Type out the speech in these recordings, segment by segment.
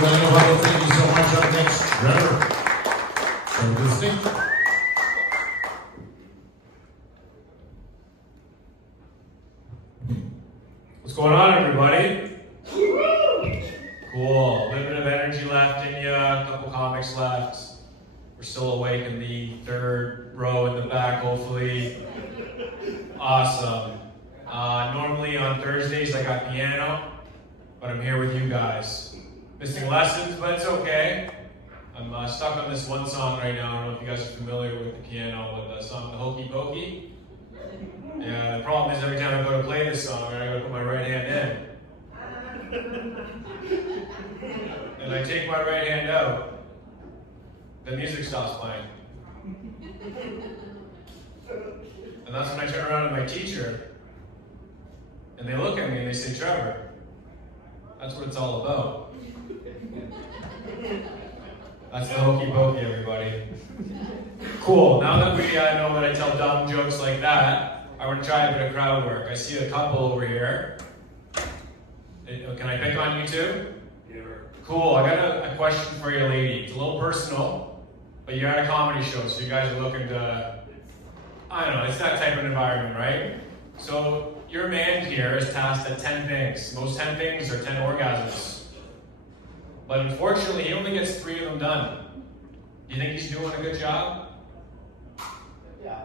FriendORFoe, thank you so much. Up next, Trevor. So good to see. What's going on, everybody? Cool. A little bit of energy left in you, a couple comics left. We're still awake in the third row in the back, hopefully. Awesome. Normally on Thursdays I got piano, but I'm here with you guys. Missing lessons, but it's okay. I'm stuck on this one song right now. I don't know if you guys are familiar with the piano, but the song, The Hokey Pokey. Yeah, the problem is every time I go to play this song, I gotta put my right hand in. And I take my right hand out, the music stops playing. And that's when I turn around to my teacher, and they look at me and they say, Trevor, that's what it's all about. That's the hokey pokey, everybody. Cool, now that we know that I tell dumb jokes like that, I want to try a bit of crowd work. I see a couple over here. Can I pick on you too? Yeah. Cool, I got a question for you, lady. It's a little personal, but you're at a comedy show, so you guys are looking to, I don't know, it's that type of environment, right? So your man here is tasked at 10 things. Most 10 things are 10 orgasms. But unfortunately, he only gets 3 of them done. Do you think he's doing a good job? Yeah.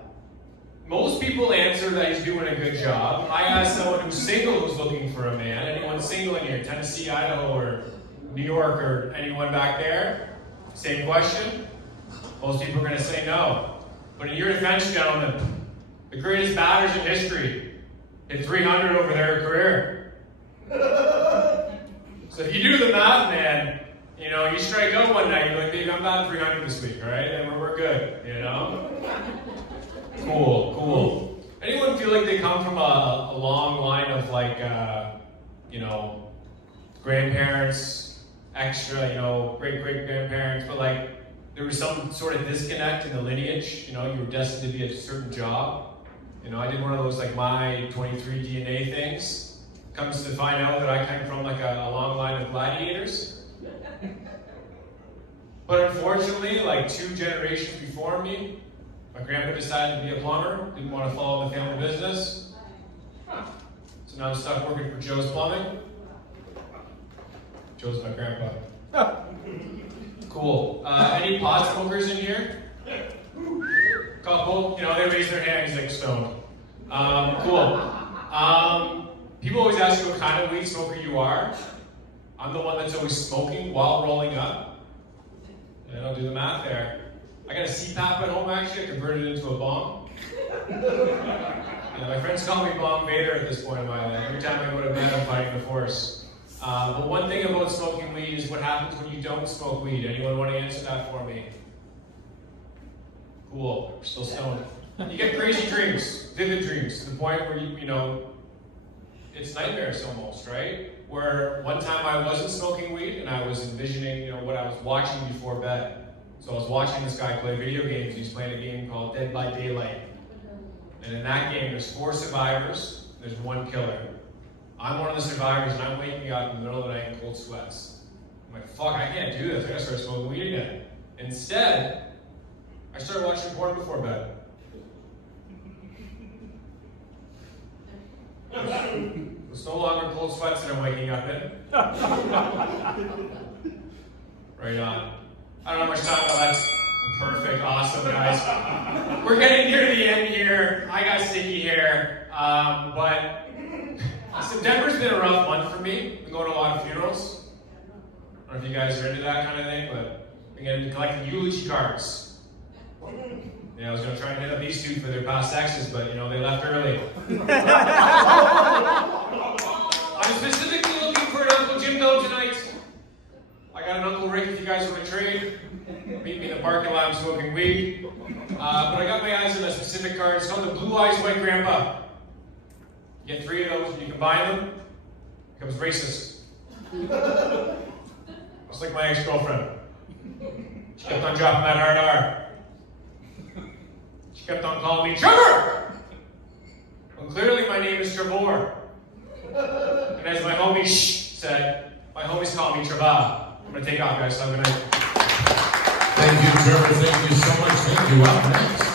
Most people answer that he's doing a good job. I asked someone who's single who's looking for a man. Anyone single in here? Tennessee, Idaho, or New York, or anyone back there? Same question? Most people are going to say no. But in your defense, gentlemen, the greatest batters in history hit 300 over their career. So if you do the math, man, you know, you strike out one night, you're like, baby, I'm batting 300 this week, all right? And we're good, you know? Cool. Anyone feel like they come from a long line of like, you know, grandparents, extra, you know, great-great-grandparents, but like there was some sort of disconnect in the lineage, you know, you were destined to be a certain job. You know, I did one of those like my 23 DNA things. Comes to find out that I come from like a long line of gladiators. But unfortunately, like 2 generations before me, my grandpa decided to be a plumber, didn't want to follow the family business. So now I'm stuck working for Joe's Plumbing. Joe's my grandpa. Cool. Any pot smokers in here? Couple. You know, they raise their hands like stoned. Cool. People always ask you what kind of weed smoker you are. I'm the one that's always smoking while rolling up. I don't do the math there. I got a CPAP at home, actually. I converted it into a bong. My friends call me Bong Vader at this point in my life. Every time I go to bed, I'm fighting the force. But one thing about smoking weed is what happens when you don't smoke weed. Anyone want to answer that for me? Cool. We're still stoned. You get crazy dreams, vivid dreams, to the point where you know, it's nightmares almost, right? Where one time I wasn't smoking weed and I was envisioning, you know, what I was watching before bed. So I was watching this guy play video games. He's playing a game called Dead by Daylight. And in that game, there's 4 survivors, there's 1 killer. I'm one of the survivors and I'm waking up in the middle of the night in cold sweats. I'm like, fuck, I can't do this. I gotta start smoking weed again. Instead, I started watching porn before bed. It's no longer cold sweats that I'm waking up in. Right on. I don't know how much time left. Perfect, awesome, guys. We're getting near the end here. I got sticky hair, but September's been a rough month for me. I've been going to a lot of funerals. I don't know if you guys are into that kind of thing, but I'm getting into collecting eulogy cards. Yeah, I was going to try and hit up these 2 for their past exes, but, you know, they left early. I'm specifically looking for an Uncle Jim, though, tonight. I got an Uncle Rick if you guys want to trade. Meet me in the parking lot, I'm smoking weed. But I got my eyes on a specific card. It's called the Blue Eyes White Grandpa. You get 3 of those, and you combine them, it becomes racist. Just like my ex-girlfriend. She kept on dropping that hard R. She kept on calling me Trevor! Well, clearly my name is Trevor. And as my homie said, my homies call me Trevor. gonna take off, guys. Have a good night. Thank you, Trevor. Thank you so much. Thank you. Up next.